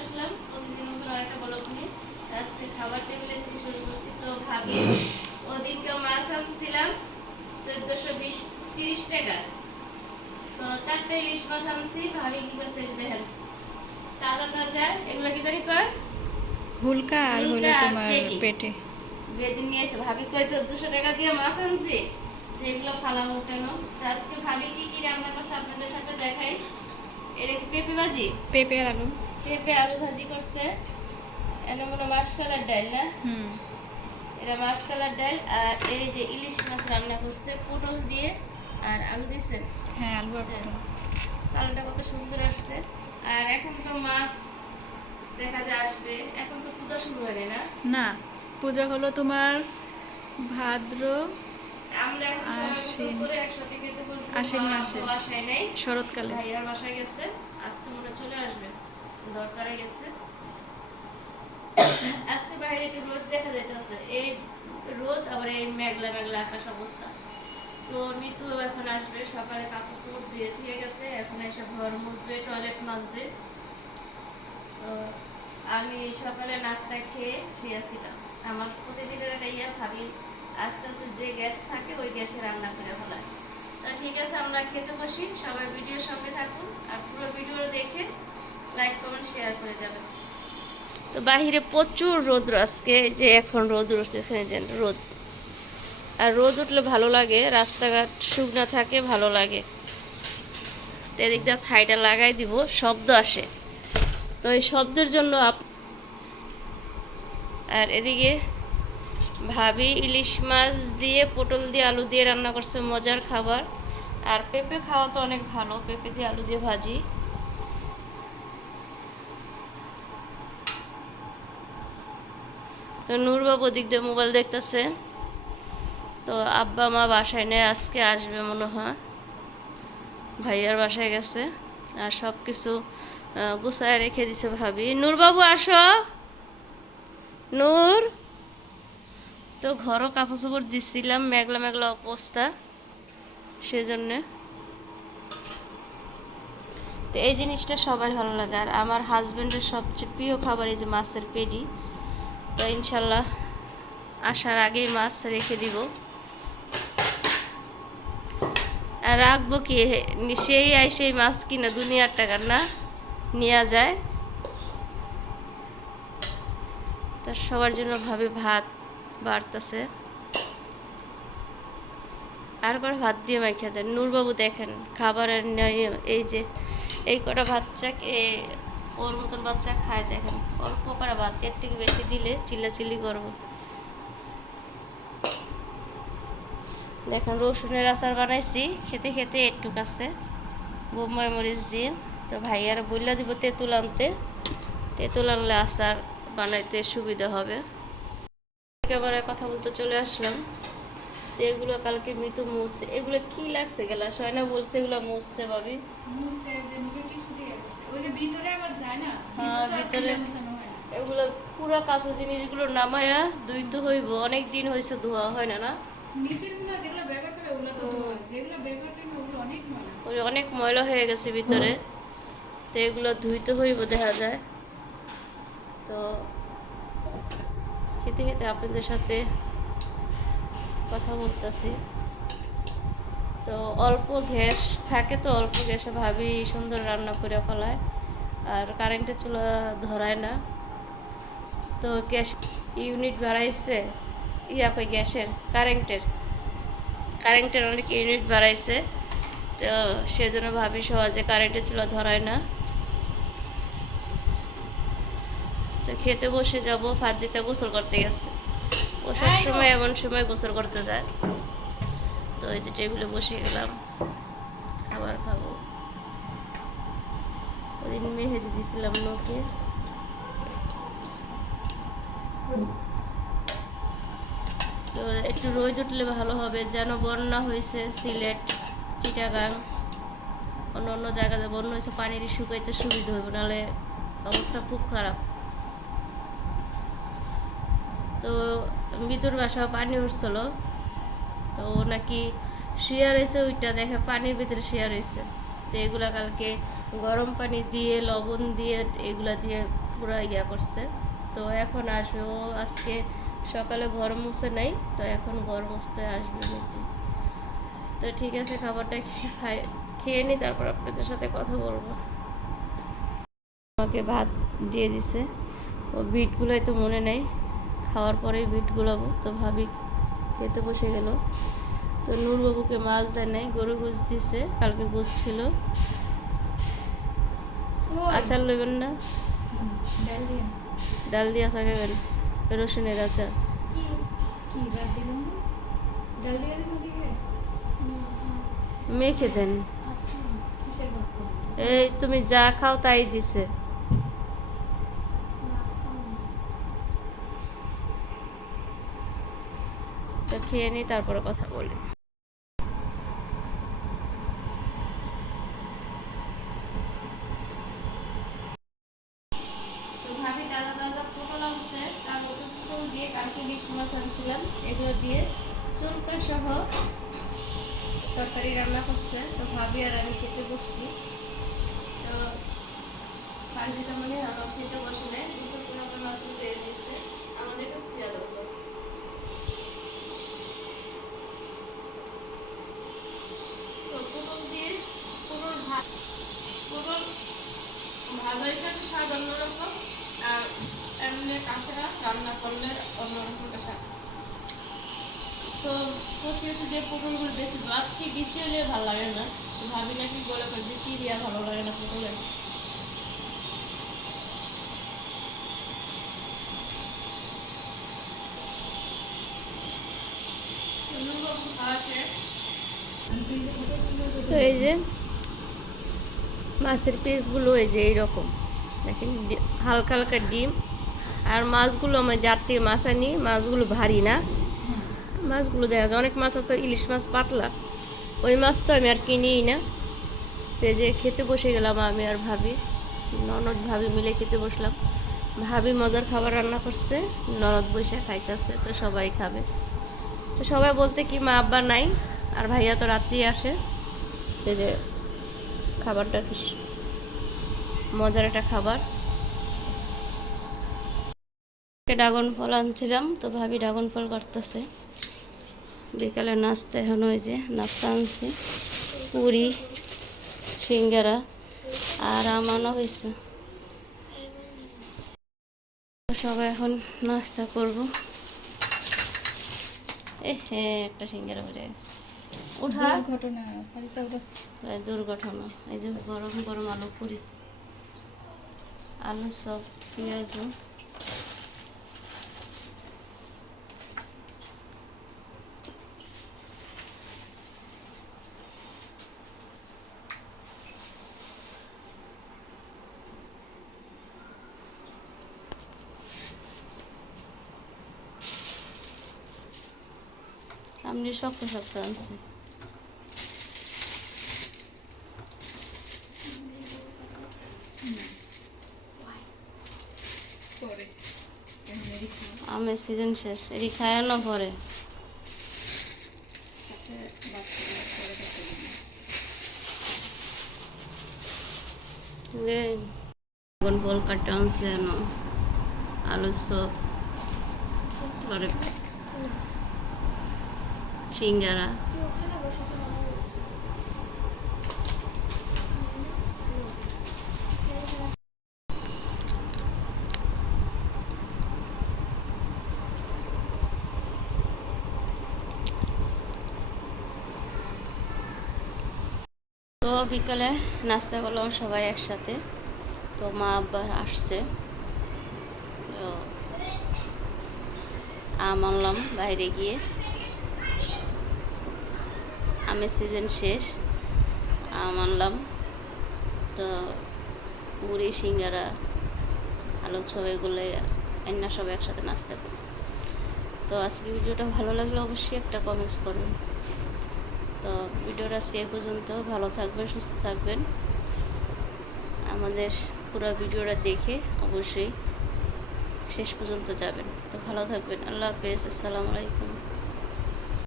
আসলাম প্রতিদিন মতো আরেকটা ব্লগ নিয়ে। আজকে খাবার টেবিলে থেকে শুরু করছি। তো ভাবি ওদিনকে মাছ আনছিলাম 1420-30 টাকা। তো 4টা ইলিশ মাছ আনছি। ভাবি কি করছে দেখেন, তাজা তাজা এগুলো কি জানি কয় হুলকা আর হলো হুলকা আর তোমার পেটি পেটে। ভেজে নিয়েছে। ভাবি কয় 1400 টাকা দিয়ে মাছ আনছি, যে এগুলো ফালাবো কেন। তো আজকে ভাবি কি কি রান্না করছে আপনাদের সাথে দেখাই। এটা কি পেঁপে ভাজি, পেঁপে আর আলু। পেঁপে আলু ভাজি করছে। এটা মনে মাসকলার ডাল না, হুম। এটা মাসকলার ডাল। আর এই যে ইলিশ মাছ রান্না করছে পটল দিয়ে আর আলু দিয়েছে। হ্যাঁ, আলু আর পটল। কালারটা কত সুন্দর আসছে। আর এখন তো মাছ দেখা যায় আসবে, এখন তো পূজা শুরু হয়নি না। না, পূজা হলো তোমার ভাদ্র আমরা এখন সবাই গোসল আশ্বিন করে একসাথে খেতে বসবো। আশ্বিন মা মাসে তো বাসায় নেই, শরৎকালে। ভাইয়ার বাসায় গেছে। আজকে মনে চলে আসবে, দরকারে গেছে। আজকে বাইরে একটু রোদ দেখা যাইতেছে, এই রোদ আবার এই মেঘলা মেঘলা আকাশ অবস্থা। তো মিতু এখন আসবে, সকালে কাপড় চোপড় দিয়ে গেছে, এখন এসে ঘর মুছবে, টয়লেট মাজবে। তো আমি সকালে নাস্তা খেয়ে শুয়েছিলাম। আমার প্রতিদিনের একটা ইয়ে ভাবি আস্তে আস্তে যে গ্যাস থাকে ওই গ্যাসে রান্না করে ফেলায়। তা ঠিক আছে, আমরা খেতে বসি। সবাই ভিডিওর সঙ্গে থাকুন আর পুরো ভিডিও দেখে লাইক কমেন্ট শেয়ার করে যাবেন। তো বাহিরে প্রচুর রোদ আজকে, যে এখন রোদ উঠছে, এখানে যেন রোদ। আর রোদ উঠলে ভালো লাগে, রাস্তাঘাট শুকনা থাকে, ভালো লাগে। তো এদিক দিয়ে থাইটা লাগাই দিব, শব্দ আসে। তো এই শব্দের জন্য আর এদিকে ভাবি ইলিশ মাছ দিয়ে পটল দিয়ে আলু দিয়ে রান্না করছে, মজার খাবার। আর পেঁপে খাওয়া তো অনেক ভালো, পেঁপে দিয়ে আলু দিয়ে ভাজি। তো নূরবাবু দিক দিয়ে মোবাইল দেখতেছে। তো আব্বা মা বাসায় নেই, আজকে আসবে মনে হয়, ভাইয়ার বাসায় গেছে। আর সব কিছু গুছায় রেখে দিছে ভাবি। নূরবাবু আসো, নূর। তো ঘরও কাপড় চোপড় দিচ্ছিলাম, মেঘলা মেঘলা অবস্থা, সেজন্যে। তো এই জিনিসটা সবার ভালো লাগে। আর আমার হাজব্যান্ডের সবচেয়ে প্রিয় খাবার এই যে মাছের পেডি। তো ইনশাল্লাহ আসার আগেই মাছ রেখে দিব। আর রাখবো কি, সেই সেই মাছ কিনা দুনিয়ার টাকার না, নেওয়া যায়। তো সবার জন্য ভাবে ভাত বাড়তেছে, আর করে ভাত দিয়ে মাইখা দেন। নূরবাবু দেখেন খাবারের এই যে এই কটা বাচ্চাকে, ওর মতন বাচ্চা খায় দেখেন, অল্প করে ভাত, এর থেকে বেশি দিলে চিল্লাচিল্লি করবো। দেখেন রসুনের আচার বানাইছি, খেতে খেতে একটু কাছে বোম্বাই মরিচ দিয়ে। তো ভাইয়ার বইলা দিব তেঁতুল আনতে, তেঁতুল আনলে আচার বানাইতে সুবিধা হবে। একেবারে কথা বলতে চলে আসলাম। তো এগুলো কালকে মিতু মুছছে। এগুলো কি লাগছে গেলা, সয়না বলছে এগুলো মুছছে ভাবি। মুছে যে মুখে টিস্যু দিয়ে করছে, ওই যে ভিতরে আবার যায় না, হ্যাঁ, ভিতরে মুছানো হয় না। এগুলো পুরো কাঁচা জিনিসগুলো নামায়া ধুইতে হইব, অনেক দিন হয়েছে ধোয়া হয় না। না, নিচের গুলো যেগুলো ব্যবহার করে ওগুলো তো ধোয়া, যেগুলো ব্যবহার করে না ওগুলো অনেক ময়লা। ওই অনেক ময়লা হয়ে গেছে ভিতরে। তো এগুলো ধুইতে হইব দেখা যায়। তো খেতে খেতে আপনাদের সাথে কথা বলতেছি। তো অল্প গ্যাস থাকে, তো অল্প গ্যাসে ভাবি সুন্দর রান্না করে ফেলায়। আর কারেন্টের চুলা ধরায় না। তো গ্যাস ইউনিট বাড়াইছে, কই গ্যাসের, কারেন্টের অনেক ইউনিট বাড়াইছে। তো সেজন্য ভাবি সহজে কারেন্টের চুলা ধরায় না। তো খেতে বসে যাব, ফার্জিতে গোসল করতে গেছে। ও সবসময় এমন সময় গোসল করতে যায়। তো এই যে টেবিলে বসে গেলাম, খাবার খাবো। ওদিন মেহেদি দিয়েছিলাম লোকে। তো একটু রোদ উঠলে ভালো হবে, যেন বন্যা হয়েছে সিলেট, চিটাগাং, অন্য অন্য জায়গাতে বন্যা হয়েছে, পানির শুকাইতে সুবিধা হইব, নাহলে অবস্থা খুব খারাপ। তো ভিতর বাসাও পানি উঠছিল। তো ও নাকি শুয়ে রয়েছে, ওইটা দেখে পানির ভিতরে শুয়ে রয়েছে। তো এগুলা কালকে গরম পানি দিয়ে, লবণ দিয়ে, এগুলা দিয়ে পুরো ইয়া করছে। তো এখন আসবে ও, আজকে সকালে ঘর মুছে নাই, তো এখন ঘর মুছতে আসবে মিতু। তো ঠিক আছে, খাবারটা খেয়ে নিই, তারপর আপনাদের সাথে কথা বলবো। আমাকে ভাত দিয়ে দিছে, ও বিটগুলোই তো মনে নেই, খাওয়ার পরেই বিট গুলাবো। তো ভাবি খেতে বসে গেল। তো নূরবাবুকে মাছ দেয় নাই, গরু গোছ দিছে, কালকে গোছ ছিল। আচার লইবেন না? ডাল দিয়ে ডাল দিয়ে আচার খাবেন? রসুনের আচার। কি বাদ দিলাম না? ডাল দিয়ে দিবে মেখে দেন। কিসের ভাত করবো? এই তুমি যা খাও তাই দিছে। তো খেয়ে নিই, তারপরে কথা বলি। তো ভাবি তাজা তাজা পটল আনছে, তার মধ্যে পটল দিয়ে কালকে ইলিশ মাছ আনছিলাম, এগুলো দিয়ে চুলকা সহ তরকারি রান্না করছে। তো ভাবি আর আমি খেতে বসছি। তো সার্জিটা মানে আমার খেতে বসে নেয়, গোসল করে আমার মাছ দিয়ে দিয়েছে, আমাদেরকে সুজা দেবো। তো পটল দিয়ে পটল ভাজা হিসাবে স্বাদ অন্যরকম, আর এমনি কাঁচা রান্না করলে অন্যরকম একটা স্বাদ। তো কচি হচ্ছে যে পটলগুলো বেশি বাড়তি বিছিয়ে দিলে ভালো লাগে না, তো ভাবি নাকি বলে বিছিয়ে দিয়ে ভালো লাগে না পটলের। তো এই যে মাছের পিসগুলো এই যে এইরকম দেখেন, হালকা হালকা ডিম। আর মাছগুলো আমি জাতীয় মাছ আনি, মাছগুলো ভারী না, মাছগুলো দেখা যায় অনেক মাছ আছে ইলিশ মাছ পাতলা, ওই মাছ তো আমি আর কিনিই না। তো এই যে খেতে বসে গেলাম আমি আর ভাবি, ননদ ভাবি মিলে খেতে বসলাম। ভাবি মজার খাবার রান্না করছে, ননদ বসে খাইতেছে, তো সবাই খাবে। তো সবাই বলতে কি মা আব্বা নাই, আর ভাইয়া তো রাত্রি আসে। এই যে খাবারটা কি মজার একটা খাবার। ড্রাগন ফল আনছিলাম, তো ভাবি ড্রাগন ফল কাটতেছে। বিকালে নাস্তা, এখন ওই যে নাস্তা আনছি, পুরি সিঙ্গারা আর আমানো হয়েছে। সবাই এখন নাস্তা করব। হ্যাঁ, একটা সিঙ্গারা হয়ে গেছে। ঘটনা দুর্ঘটনা। এই যে গরম গরম আলু পুরি, আলু সব, পেঁয়াজও। আমি শক্ত শক্ত আনছি। আমের সিজন শেষ, এটি খায় না পরে। ড্রাগন ফল কাটা আনছে, আলু চপ, পরে সিঙ্গারা। তো বিকালে নাস্তা করলাম সবাই একসাথে। তো মা আব্বা আসছে, তো আম আনলাম বাইরে গিয়ে, আমের সিজন শেষ, আম আনলাম। তো পুরি সিঙ্গারা আলু চপ এগুলো এনে সবাই একসাথে নাস্তা করি। তো আজকে ভিডিওটা ভালো লাগলে অবশ্যই একটা কমেন্টস করবেন। তো ভিডিওটা আজকে এই পর্যন্ত। ভালো থাকবেন, সুস্থ থাকবেন। আমাদের পুরো ভিডিওটা দেখে অবশ্যই শেষ পর্যন্ত যাবেন। তো ভালো থাকবেন। আল্লাহ হাফেজ, আসসালামু আলাইকুম।